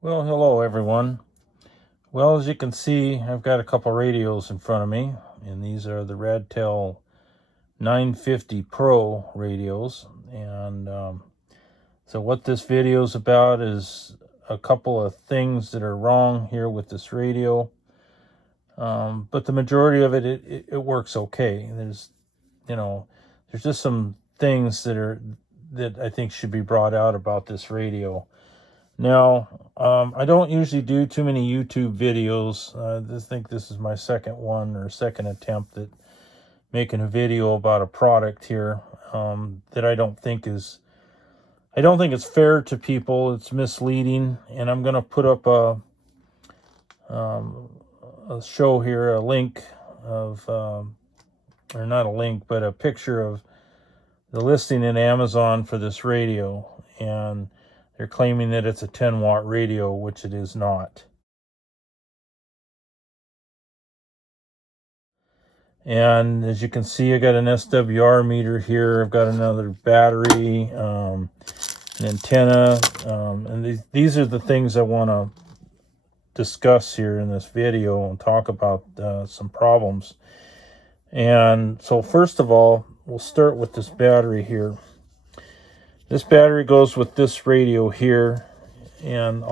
Well, hello everyone. Well, as you can see, I've got a couple radios in front of me, and these are the Radtel 950 Pro radios. And so what this video is about is a couple of things that are wrong here with this radio. But the majority of it works okay. There's just some things that I think should be brought out about this radio. Now, I don't usually do too many YouTube videos. I think this is my second attempt at making a video about a product here that I don't think it's fair to people. It's misleading, and I'm going to put up a show here, a link of, or not a link, but a picture of the listing in Amazon for this radio, and they're claiming that it's a 10-watt radio, which it is not. And as you can see, I got an SWR meter here. I've got another battery, an antenna, and these are the things I want to discuss here in this video and talk about some problems. And so first of all, we'll start with this battery here. This battery goes with this radio here, and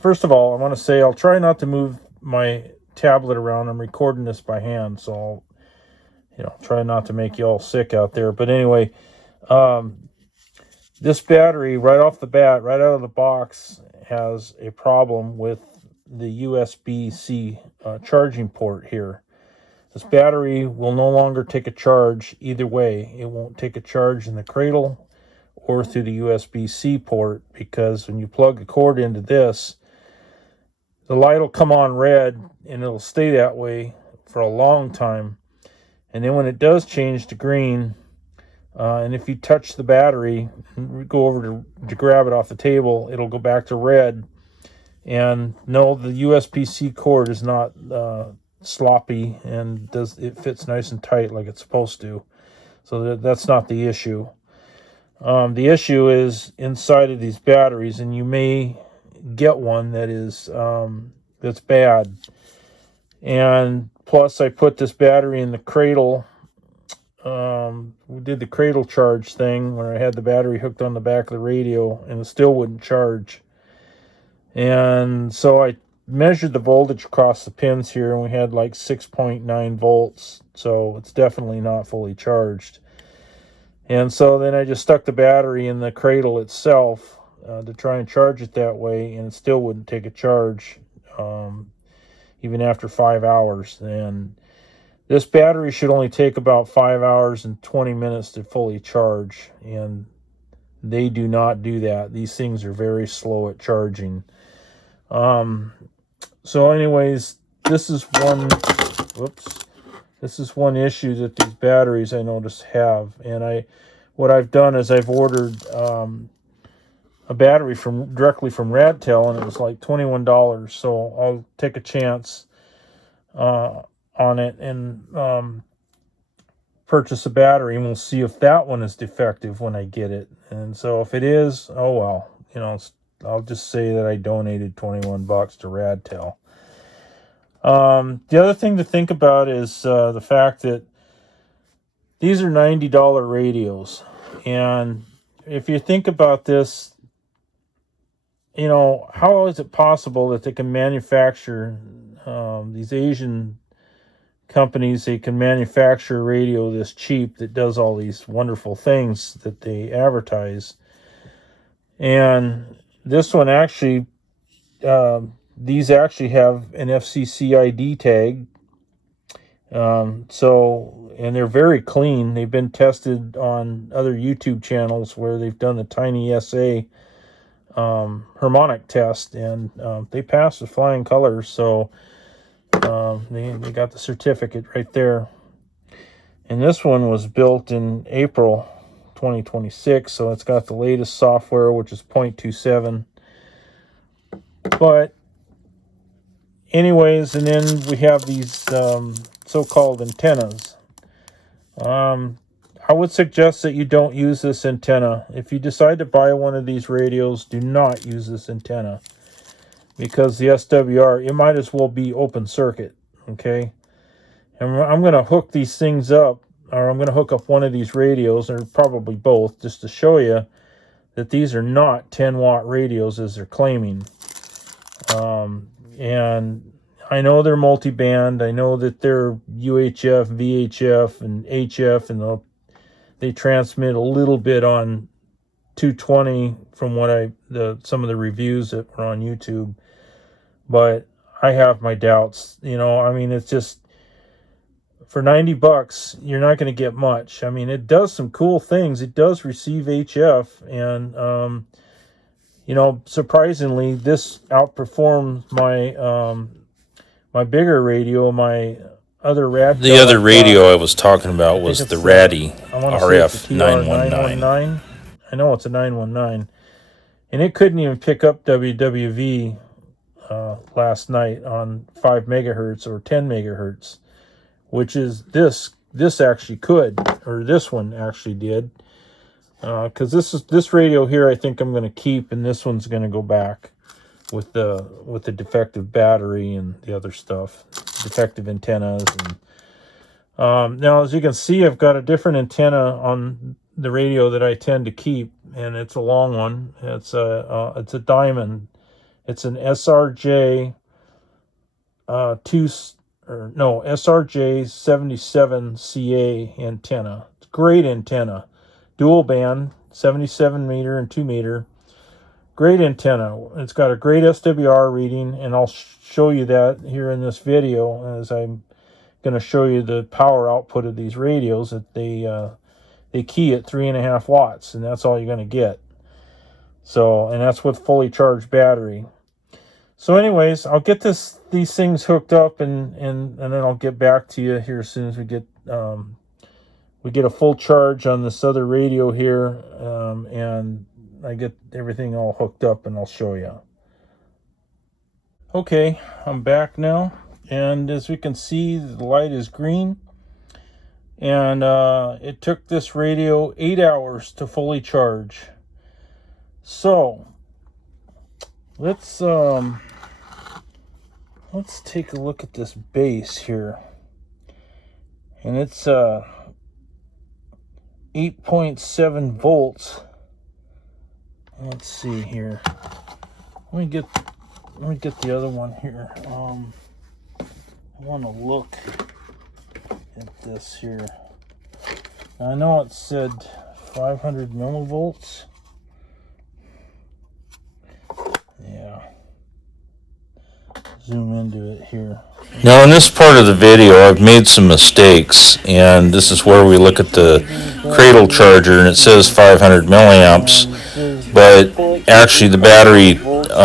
first of all, I want to say I'll try not to move my tablet around. I'm recording this by hand, so I'll try not to make you all sick out there. But anyway, this battery right off the bat, right out of the box, has a problem with the USB-C charging port here. This battery will no longer take a charge either way. It won't take a charge in the cradle or through the USB-C port, because when you plug a cord into this, the light will come on red and it'll stay that way for a long time. And then when it does change to green, and if you touch the battery and go over to grab it off the table, it'll go back to red. And no, the USB-C cord is not sloppy, and it fits nice and tight like it's supposed to. So that's not the issue. The issue is inside of these batteries, and you may get one that is that's bad. And plus, I put this battery in the cradle. We did the cradle charge thing where I had the battery hooked on the back of the radio, and it still wouldn't charge. And so I measured the voltage across the pins here, and we had like 6.9 volts. So it's definitely not fully charged. And so then I just stuck the battery in the cradle itself to try and charge it that way, and it still wouldn't take a charge even after 5 hours. And this battery should only take about 5 hours and 20 minutes to fully charge, and they do not do that. These things are very slow at charging. So anyways, this is one issue that these batteries, I notice, have. And what I've done is I've ordered a battery directly from Radtel, and it was like $21. So I'll take a chance on it and purchase a battery, and we'll see if that one is defective when I get it. And so if it is, oh well, I'll just say that I donated $21 to Radtel. The other thing to think about is the fact that these are $90 radios. And if you think about this, how is it possible that they can manufacture, these Asian companies, they can manufacture a radio this cheap that does all these wonderful things that they advertise? And this one actually, these actually have an FCC ID tag. And they're very clean. They've been tested on other YouTube channels where they've done the Tiny SA harmonic test, and they passed with flying colors. So they got the certificate right there. And this one was built in April 2026, so it's got the latest software, which is 0.27. But anyways, and then we have these so-called antennas. I would suggest that you don't use this antenna. If you decide to buy one of these radios, do not use this antenna, because the SWR, it might as well be open circuit, okay? And I'm going to hook these things up, or I'm going to hook up one of these radios, or probably both, just to show you that these are not 10-watt radios as they're claiming. And I know they're multi-band. I know that they're UHF, VHF, and HF, and they transmit a little bit on 220 from what some of the reviews that were on YouTube. But I have my doubts. You know, I mean, it's just, for $90, you're not going to get much. I mean, it does some cool things. It does receive HF, and you know, surprisingly, this outperforms my my bigger radio, my other Radtel. The other radio I was talking about was the Radtel RF 919. I know it's a 919, and it couldn't even pick up WWV last night on 5 megahertz or 10 megahertz, which is this actually could, or this one actually did, because this radio here I think I'm going to keep, and this one's going to go back with the defective battery and the other stuff, defective antennas. And now, as you can see, I've got a different antenna on the radio that I tend to keep, and it's a long one. It's a diamond. It's an SRJ SRJ 77CA antenna. It's a great antenna, dual band, 77 meter and 2 meter. Great antenna. It's got a great SWR reading, and I'll show you that here in this video as I'm going to show you the power output of these radios. That they key at 3.5 watts, and that's all you're going to get. So, and that's with fully charged battery. So, anyways, I'll get these things hooked up, and then I'll get back to you here as soon as we get a full charge on this other radio here, and I get everything all hooked up, and I'll show you. Okay, I'm back now, and as we can see, the light is green, and it took this radio 8 hours to fully charge. So let's take a look at this base here, and it's 8.7 volts. Let's see here. Let me get the other one here. I want to look at this here. I know it said 500 millivolts. Yeah. Zoom into it here. Now, in this part of the video, I've made some mistakes, and this is where we look at the cradle charger, and it says 500 milliamps, but actually the battery,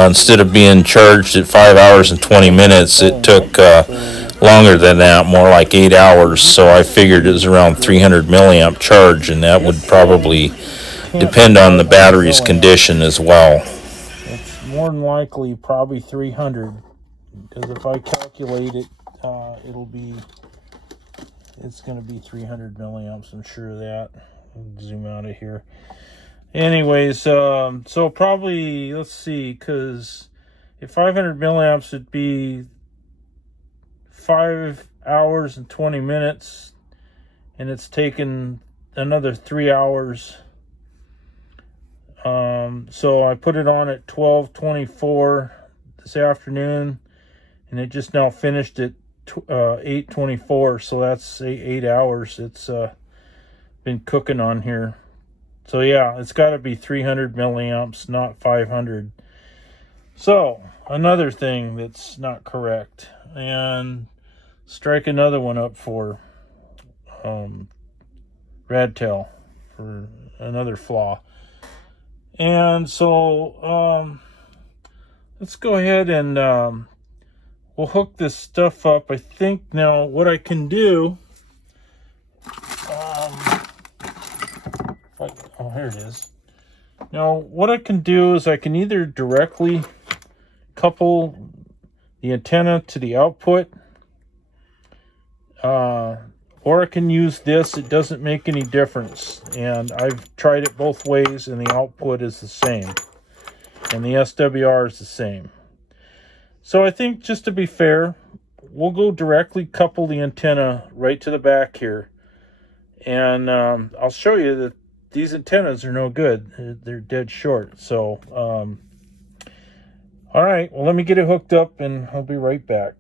instead of being charged at 5 hours and 20 minutes, it took longer than that, more like 8 hours, so I figured it was around 300 milliamp charge, and that would probably depend on the battery's condition as well. It's more than likely probably 300, because if I calculate it, it's going to be 300 milliamps, I'm sure of that. Zoom out of here. Anyways, so probably, let's see, because if 500 milliamps would be 5 hours and 20 minutes, and it's taken another 3 hours. So I put it on at 12:24 this afternoon, and it just now finished at 8:24, so that's 8 hours. It's been cooking on here. So yeah, it's got to be 300 milliamps, not 500. So another thing that's not correct, and strike another one up for Radtel for another flaw. And so let's go ahead and we'll hook this stuff up. I think now what I can do, oh, here it is. Now what I can do is I can either directly couple the antenna to the output, or I can use this. It doesn't make any difference. And I've tried it both ways, and the output is the same. And the SWR is the same. So I think, just to be fair, we'll go directly couple the antenna right to the back here. And I'll show you that these antennas are no good. They're dead short. So, all right, well, let me get it hooked up, and I'll be right back.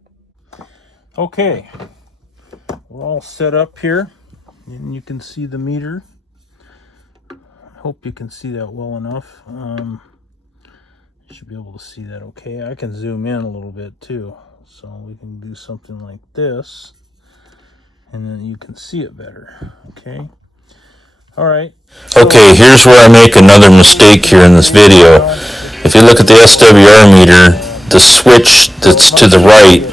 Okay, we're all set up here, and you can see the meter. I hope you can see that well enough. You should be able to see that okay. I can zoom in a little bit too, so we can do something like this, and then you can see it better. Okay. All right. Okay, here's where I make another mistake here in this video. If you look at the SWR meter, the switch that's to the right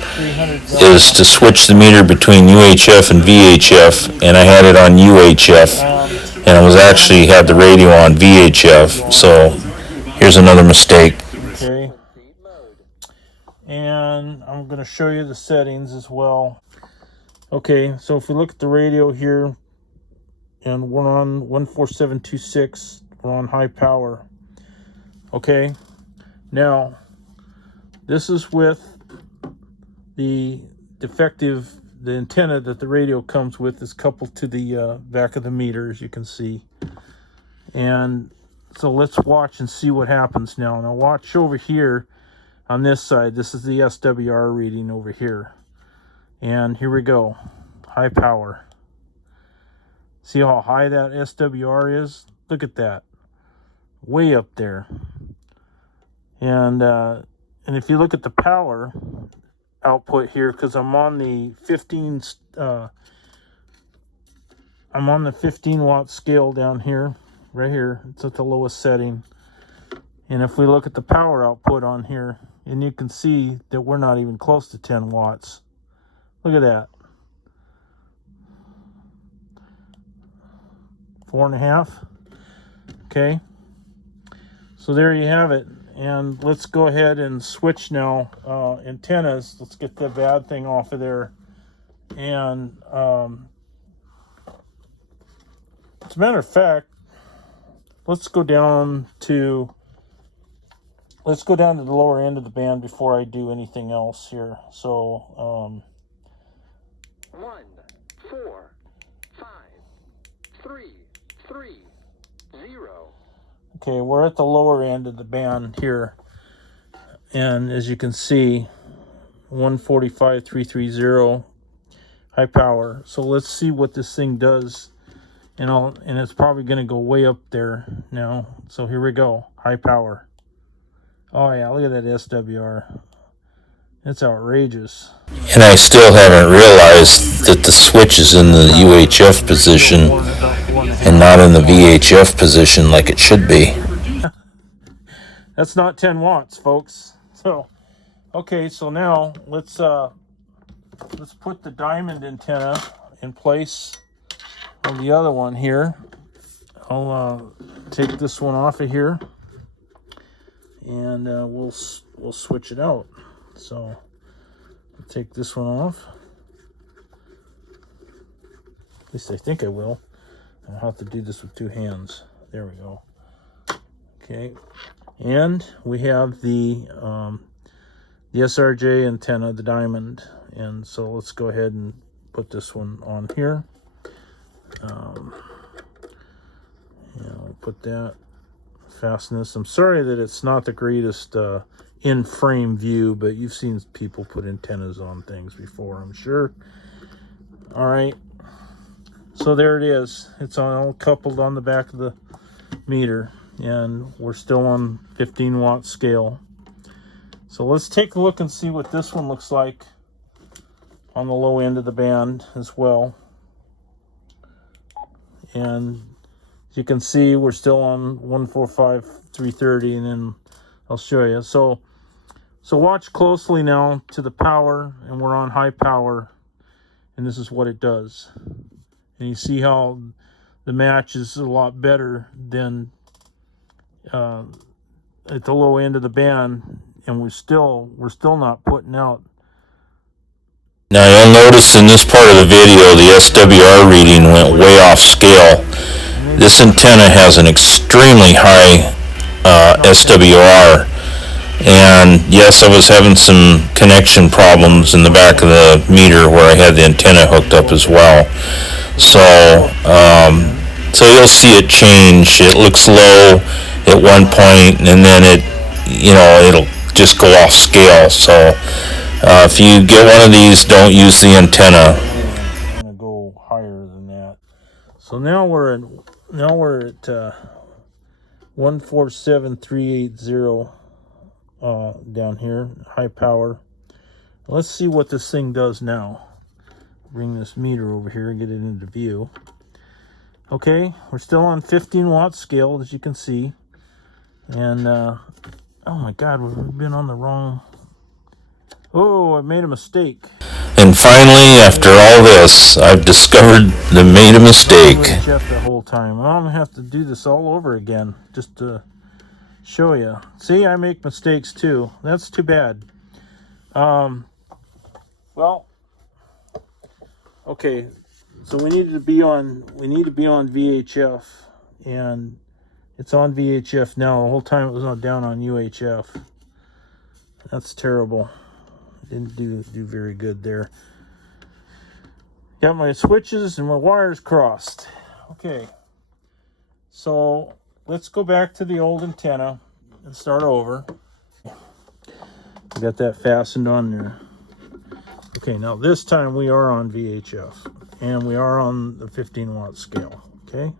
is to switch the meter between UHF and VHF, and I had it on UHF, and I was actually had the radio on VHF. So here's another mistake. Okay. And I'm going to show you the settings as well. Okay, so if we look at the radio here, and we're on 14726, we're on high power. Okay, now this is with the defective, the antenna that the radio comes with is coupled to the back of the meter, as you can see. And so let's watch and see what happens now. Now watch over here on this side. This is the SWR reading over here. And here we go, high power. See how high that SWR is? Look at that, way up there. And if you look at the power output here, because I'm on the 15 watt scale down here, right here. It's at the lowest setting. And if we look at the power output on here, and you can see that we're not even close to 10 watts. Look at that. 4.5. Okay, so there you have it. And let's go ahead and switch now antennas. Let's get the bad thing off of there. And as a matter of fact, let's go down to the lower end of the band before I do anything else here. So 1 4 5 3 3 0. Okay, we're at the lower end of the band here, and as you can see, 145.330 high power. So let's see what this thing does, and it's probably going to go way up there now. So here we go, high power. Oh yeah, look at that SWR. It's outrageous. And I still haven't realized that the switch is in the UHF position and not in the VHF position like it should be. That's not 10 watts, folks. So, okay, so now let's put the diamond antenna in place of the other one here. I'll take this one off of here, and we'll switch it out. So I'll take this one off. At least I think I will. I'll have to do this with two hands. There we go. Okay, and we have the SRJ antenna, the diamond, and so let's go ahead and put this one on here. I'll put that, fasten this. I'm sorry that it's not the greatest in-frame view, but you've seen people put antennas on things before, I'm sure. All right, so there it is. It's all coupled on the back of the meter, and we're still on 15 watt scale. So let's take a look and see what this one looks like on the low end of the band as well. And as you can see, we're still on 145.330, and then I'll show you. So watch closely now to the power, and we're on high power, and this is what it does. And you see how the match is a lot better than at the low end of the band, and we're still not putting out Now you'll notice in this part of the video the SWR reading went way off scale. This antenna has an extremely high SWR, and yes, I was having some connection problems in the back of the meter where I had the antenna hooked up as well. So you'll see it change. It looks low at one point, and then it'll just go off scale. So if you get one of these, don't use the antenna. I'm gonna go higher than that. So now we're at 147380 down here, high power. Let's see what this thing does now. Bring this meter over here and get it into view. Okay, we're still on 15 watt scale, as you can see. And oh my god, we've been on the wrong. Oh, I made a mistake. And finally, after all this, I've discovered that I made a mistake. Jeff the whole time. Well, I'm gonna have to do this all over again just to show you. See, I make mistakes too. That's too bad. Well, okay. So we need to be on VHF, and it's on VHF now. The whole time it was down on UHF. That's terrible. Didn't do very good there. Got my switches and my wires crossed. Okay. So let's go back to the old antenna and start over. We got that fastened on there. Okay, now this time we are on VHF and we are on the 15 watt scale. Okay.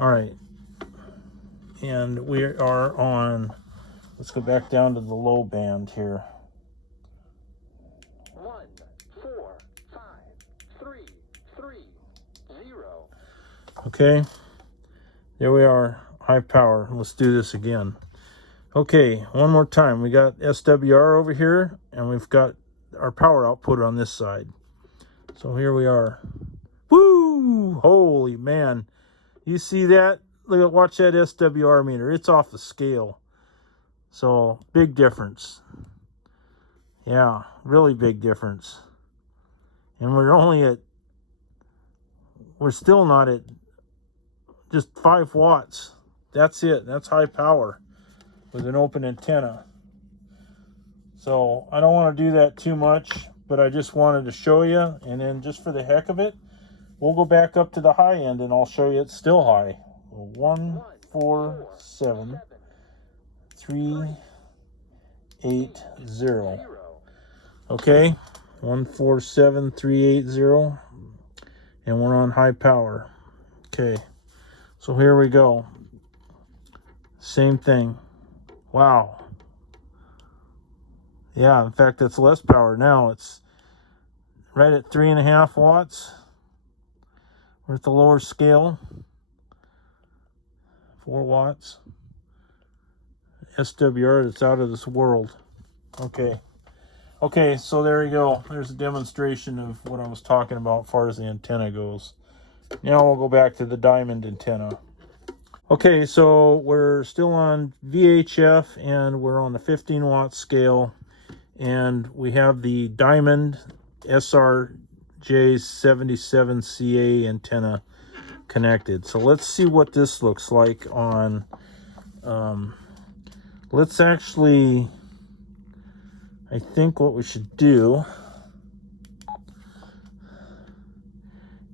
All right. And we are on, let's go back down to the low band here. 1, 4, 5, 3, 3, 0. Okay, there we are, high power. Let's do this again. Okay, one more time. We got SWR over here, and we've got our power output on this side. So here we are. Woo! Holy man. You see that? Look at, watch that SWR meter. It's off the scale. So, big difference. Yeah, really big difference. And we're still not at just 5 watts. That's it. That's high power with an open antenna. So I don't want to do that too much, but I just wanted to show you. And then just for the heck of it, we'll go back up to the high end and I'll show you it's still high. 1, 4, 7, 3, 8, 0. Okay, 147380, and we're on high power. Okay, so here we go. Same thing. Wow. Yeah, in fact, it's less power now. It's right at 3.5 watts. We're at the lower scale. 4 watts. SWR that's out of this world. Okay. Okay, so there you go. There's a demonstration of what I was talking about as far as the antenna goes. Now we'll go back to the diamond antenna. Okay, so we're still on VHF and we're on the 15 watt scale. And we have the diamond SRJ77CA antenna connected. So let's see what this looks like on... let's actually... I think what we should do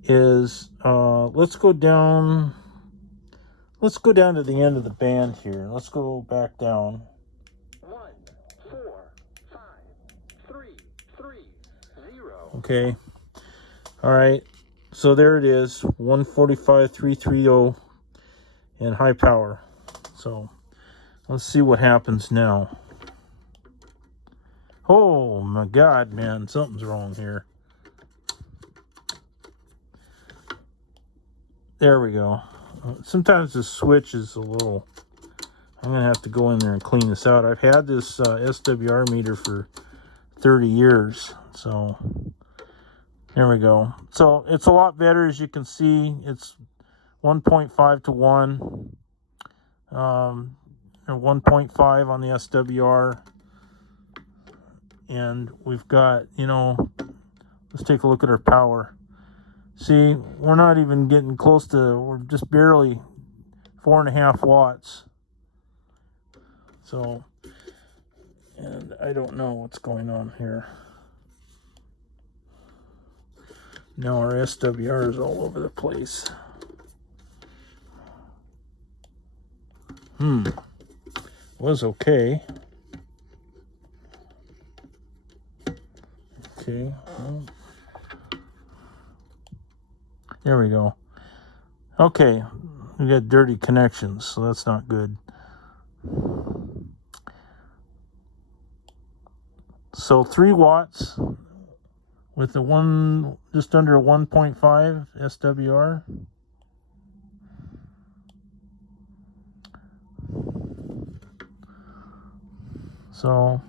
is let's go down to the end of the band here. Let's go back down. 1, 4, 5, 3, 3, 0. Okay. All right. So there it is, 145.330 and high power. So let's see what happens now. Oh my God, man, something's wrong here. There we go. Sometimes the switch is a little... I'm going to have to go in there and clean this out. I've had this SWR meter for 30 years. So, there we go. So, it's a lot better, as you can see. It's 1.5 to 1. Or 1.5 on the SWR. And we've got, Let's take a look at our power. See, we're not even getting close to, we're just barely 4.5 watts. So, and I don't know what's going on here. Now our SWR is all over the place. Was okay. Okay. Well, there we go. Okay. We got dirty connections, so that's not good. So 3 watts with the just under 1.5 SWR. So,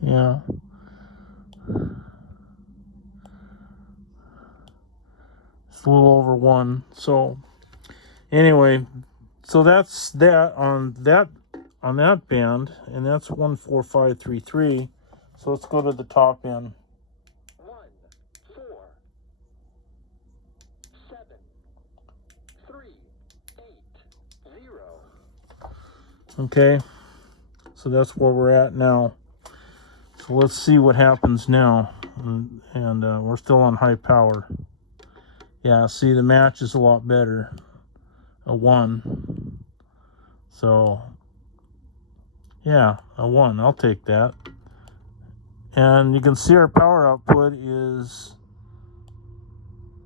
yeah. It's a little over 1. So, anyway, so that's that on that band, and that's 14533. So let's go to the top end. 1, 4, 7, 3, 8, 0. Okay, so that's where we're at now. So let's see what happens now. And we're still on high power. Yeah, see, the match is a lot better. A 1. So, yeah, a 1. I'll take that. And you can see our power output is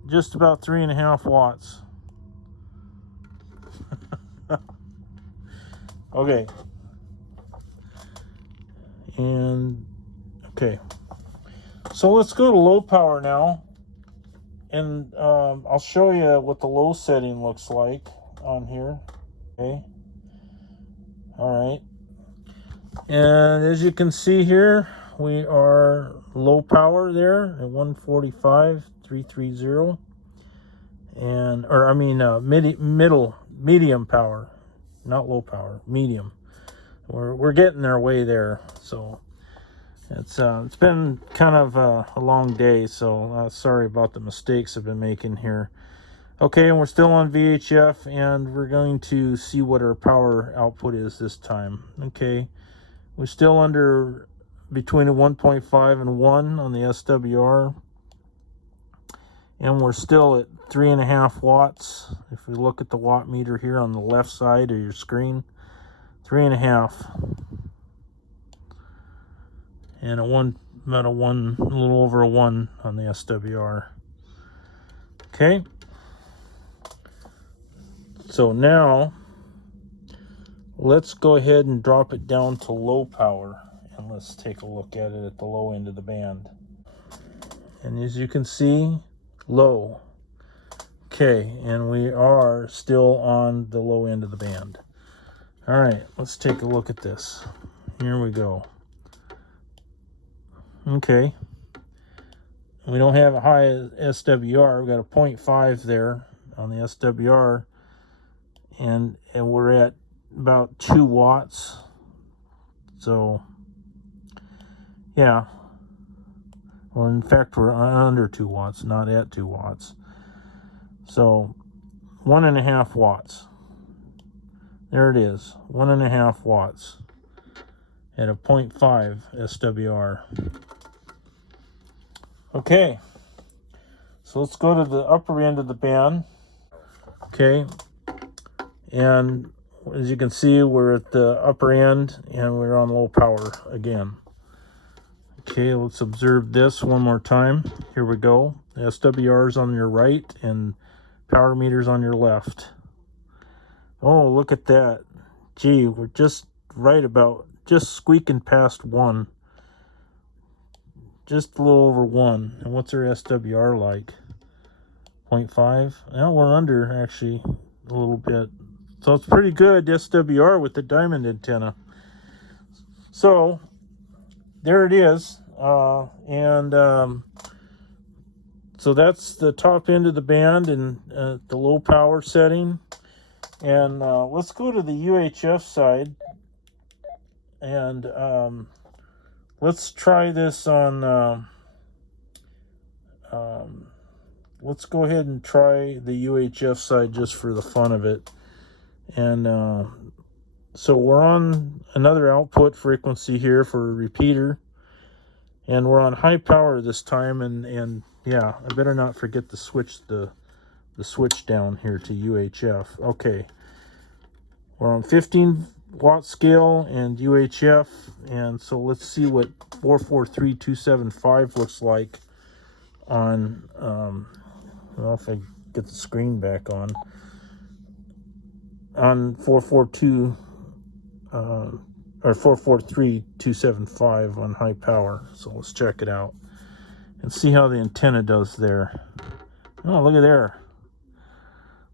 just about 3.5 watts. Okay. And, okay. So let's go to low power now. And I'll show you what the low setting looks like on here. Okay. All right. And as you can see here, we are low power there at 145,330. And, or I mean, medium power, not low power, medium. We're getting our way there. So it's been kind of a long day. So sorry about the mistakes I've been making here. Okay, and we're still on VHF, and we're going to see what our power output is this time. Okay, we're still under between a 1.5 and 1 on the SWR, and we're still at 3.5 watts. If we look at the watt meter here on the left side of your screen, 3.5, and a little over a 1 on the SWR. Okay. So now, let's go ahead and drop it down to low power, and let's take a look at it at the low end of the band. And as you can see, low. Okay, and we are still on the low end of the band. All right, let's take a look at this. Here we go. Okay. We don't have a high SWR. We've got a 0.5 there on the SWR. And we're at about 2 watts. So, yeah. Or in fact, we're under 2 watts, not at 2 watts. So, 1.5 watts. There it is, 1.5 watts at a 0.5 SWR. Okay. So let's go to the upper end of the band. Okay. And as you can see, we're at the upper end and we're on low power again. Okay, let's observe this one more time. Here we go. The SWR is on your right and power meters on your left. Oh, look at that. Gee, we're just just squeaking past 1. Just a little over 1. And what's our SWR like? 0.5? Now we're under, actually, a little bit. So it's pretty good SWR with the diamond antenna. So there it is. So that's the top end of the band and the low power setting. And let's go to the UHF side and let's try this on. Let's go ahead and try the UHF side just for the fun of it. And so we're on another output frequency here for a repeater, and we're on high power this time. And yeah, I better not forget to switch the switch down here to UHF. Okay, we're on 15 watt scale and UHF, and so let's see what 443275 looks like on well, if I get the screen back on 442 or 443275 on high power. So let's check it out and see how the antenna does there. Oh, look at there.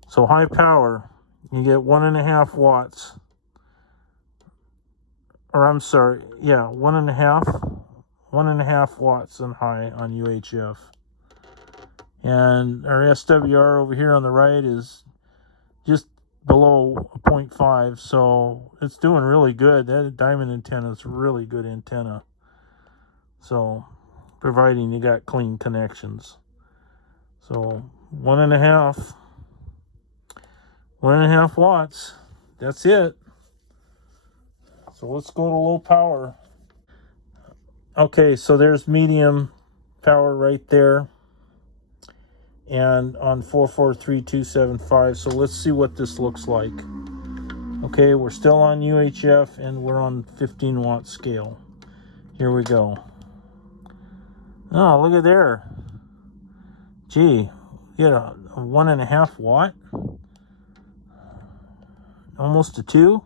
So high power, you get 1.5 watts, or I'm sorry, yeah, 1.5 watts on high on UHF. And our SWR over here on the right is just below 0.5, so it's doing really good. That diamond antenna is a really good antenna. So, providing you got clean connections. So, 1.5 watts. That's it. So let's go to low power. Okay, so there's medium power right there, and on 443275. So let's see what this looks like. Okay, we're still on UHF and we're on 15 watt scale. Here we go. Oh, look at there. Gee, you had a 1.5 watt, almost a 2.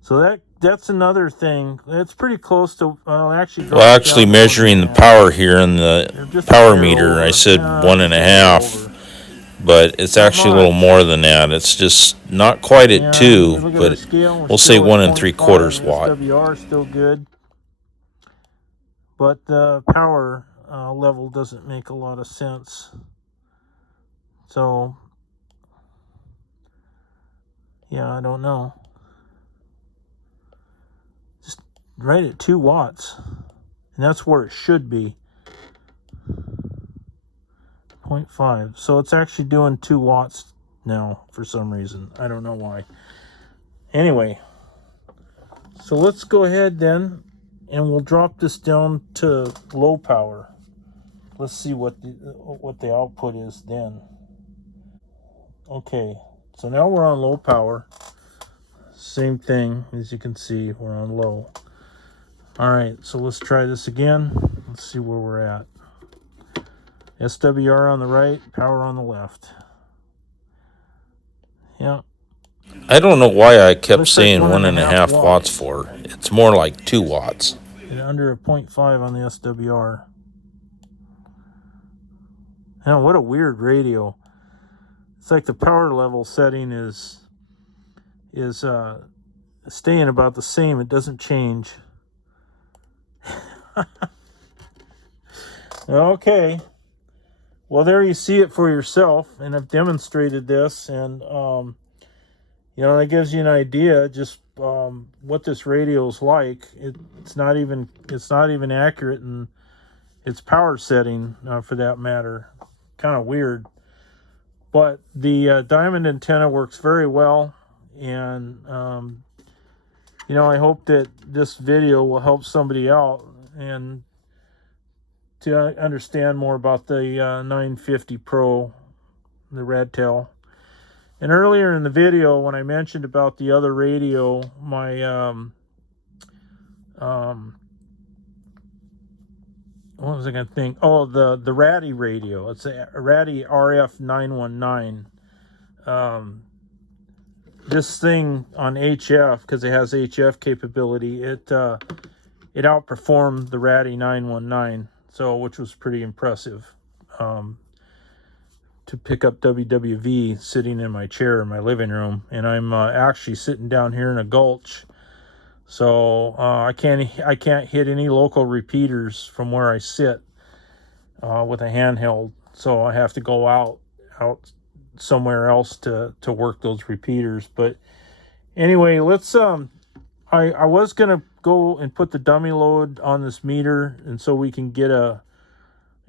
So that's another thing. It's pretty close to Actually measuring the power here in the power meter, I said 1.5, but it's actually a little more than that. It's just not quite at 2, but we'll say 1 3/4 watt. SWR still good, but the power level doesn't make a lot of sense. So yeah, I don't know. Just right at 2 watts, and that's where it should be. 0.5. So it's actually doing 2 watts now for some reason. I don't know why. Anyway, so let's go ahead then, and we'll drop this down to low power. Let's see what the output is then. Okay, so now we're on low power. Same thing, as you can see, we're on low. All right, so let's try this again. Let's see where we're at. SWR on the right, power on the left. Yeah. I don't know why I kept saying 1.5 watts for. It's more like 2 watts. And under a 0.5 on the SWR. Now, what a weird radio. It's like the power level setting is staying about the same. It doesn't change. Okay. Well, there you see it for yourself, and I've demonstrated this, and that gives you an idea just what this radio is like. It's not even accurate in its power setting, for that matter. Kind of weird, but the diamond antenna works very well, and I hope that this video will help somebody out and to understand more about the 950 Pro, the Radtel. And earlier in the video, when I mentioned about the other radio, my what was I going to think? Oh, the Raddy radio. It's a Raddy RF 919. This thing on HF, because it has HF capability, it outperformed the Raddy 919. So, which was pretty impressive, to pick up WWV sitting in my chair in my living room, and I'm actually sitting down here in a gulch, so I can't hit any local repeaters from where I sit with a handheld. So I have to go out somewhere else to work those repeaters. But anyway, let's I was gonna go and put the dummy load on this meter, and so we can get a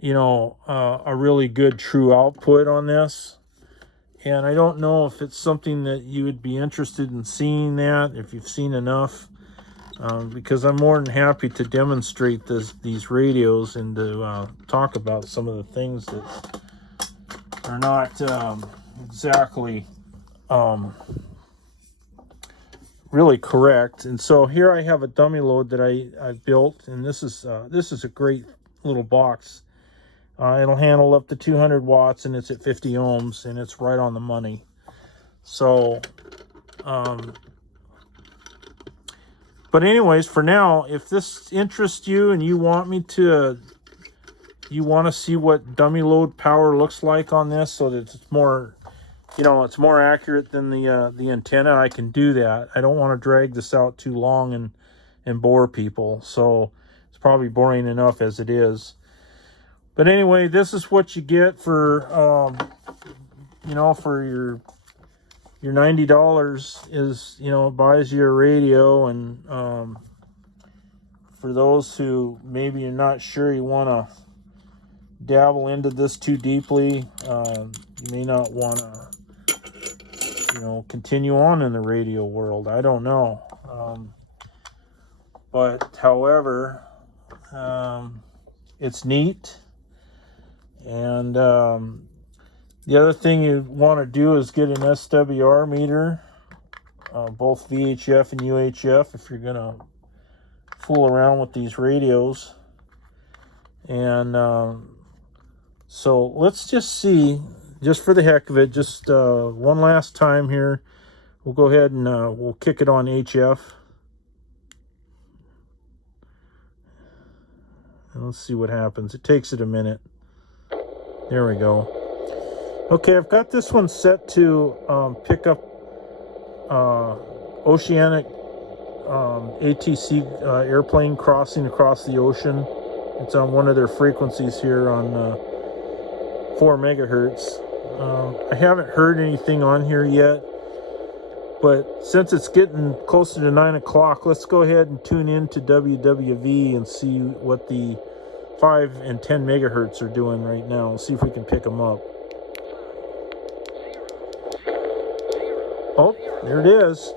really good true output on this. And I don't know if it's something that you would be interested in seeing, that if you've seen enough, because I'm more than happy to demonstrate these radios and to talk about some of the things that are not exactly really correct. And so here I have a dummy load that I built, and this is a great little box. It'll handle up to 200 watts, and it's at 50 ohms, and it's right on the money. So, but anyways, for now, if this interests you and you want to see what dummy load power looks like on this, so that it's more, it's more accurate than the antenna, I can do that. I don't want to drag this out too long and bore people. So it's probably boring enough as it is. But anyway, this is what you get for for your $90 is, it buys you a radio. And for those who maybe you're not sure you want to dabble into this too deeply, you may not want to, continue on in the radio world. I don't know. But however, it's neat. And the other thing you want to do is get an SWR meter, both VHF and UHF, if you're going to fool around with these radios. And so let's just see, just for the heck of it, just one last time here. We'll go ahead and we'll kick it on HF. And let's see what happens. It takes it a minute. There we go. Okay, I've got this one set to pick up oceanic ATC airplane crossing across the ocean. It's on one of their frequencies here on 4 megahertz. I haven't heard anything on here yet, but since it's getting closer to 9 o'clock, let's go ahead and tune in to WWV and see what the 5 and 10 megahertz are doing right now. Let's see if we can pick them up. Oh, there it is.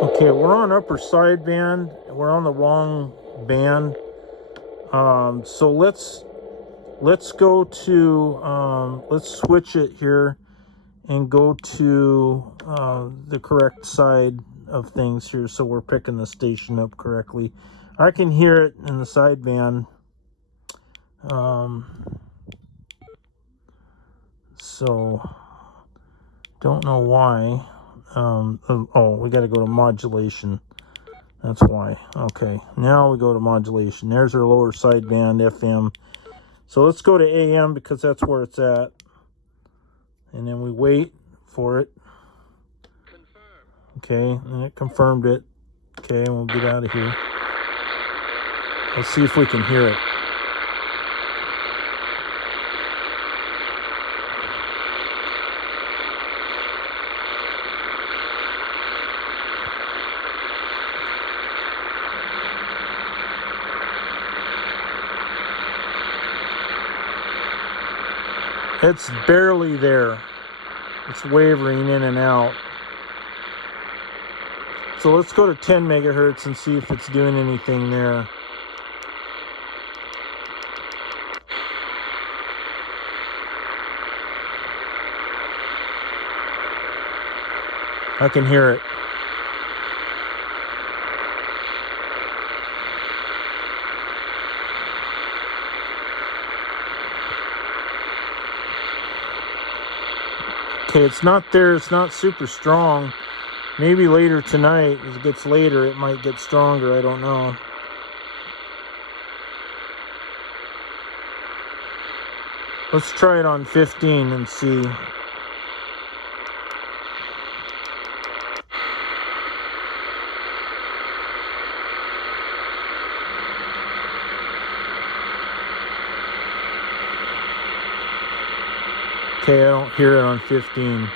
Okay, we're on upper sideband. We're on the wrong band. So let's go to let's switch it here and go to the correct side of things here, so we're picking the station up correctly. I can hear it in the sideband. So don't know why. We got to go to modulation. That's why. Okay, now we go to modulation. There's our lower sideband FM. So let's go to AM because that's where it's at. And then we wait for it. Okay, and it confirmed it. Okay, we'll get out of here. Let's see if we can hear it. It's barely there. It's wavering in and out. So let's go to 10 megahertz and see if it's doing anything there. I can hear it. Okay, it's not there. It's not super strong. Maybe later tonight, as it gets later, it might get stronger. I don't know. Let's try it on 15 and see. Okay, I don't hear it on 15.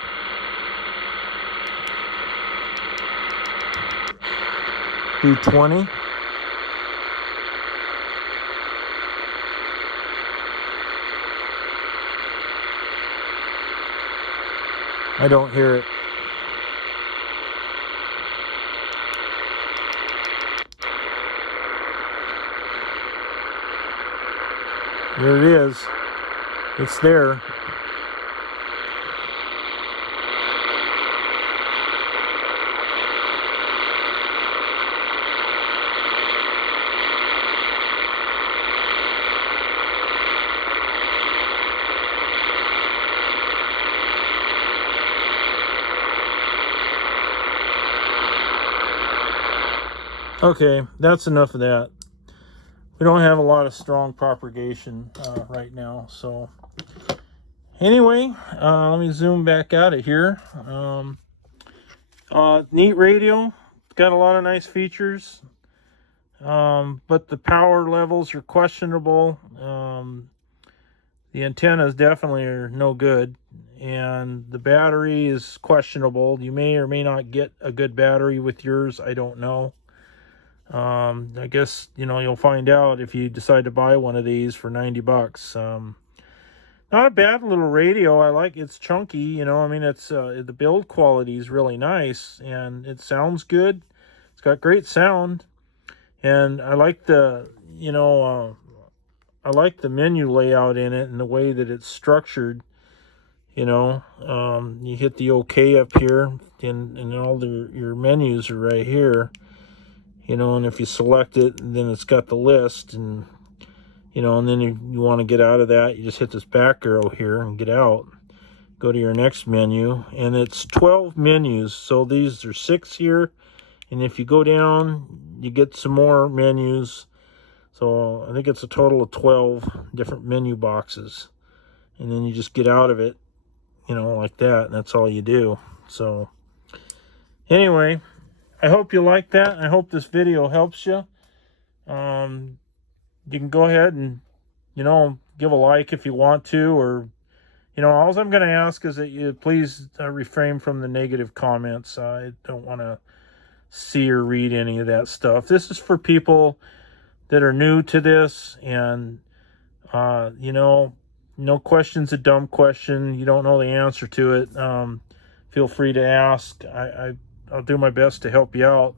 Do 20. I don't hear it. There it is. It's there. Okay, that's enough of that. We don't have a lot of strong propagation right now, so anyway, let me zoom back out of here. Neat radio, got a lot of nice features, but the power levels are questionable. The antennas definitely are no good, and the battery is questionable. You may or may not get a good battery with yours, I don't know. I guess, you'll find out if you decide to buy one of these for 90 bucks. Not a bad little radio. I like it's chunky, it's the build quality is really nice and it sounds good. It's got great sound, and I like the menu layout in it and the way that it's structured. You hit the OK up here, and all your menus are right here. And if you select it, then it's got the list, and and then you want to get out of that, you just hit this back arrow here and get out. Go to your next menu, and it's 12 menus. So these are 6 here, and if you go down, you get some more menus. So I think it's a total of 12 different menu boxes, and then you just get out of it, like that, and that's all you do. So anyway, I hope you like that. I hope this video helps you. You can go ahead and, give a like if you want to, or, all I'm going to ask is that you please refrain from the negative comments. I don't want to see or read any of that stuff. This is for people that are new to this, and, no question's a dumb question. You don't know the answer to it. Feel free to ask. I'll do my best to help you out.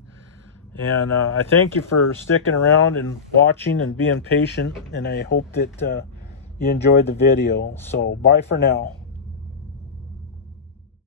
And I thank you for sticking around and watching and being patient. And I hope that you enjoyed the video. So bye for now.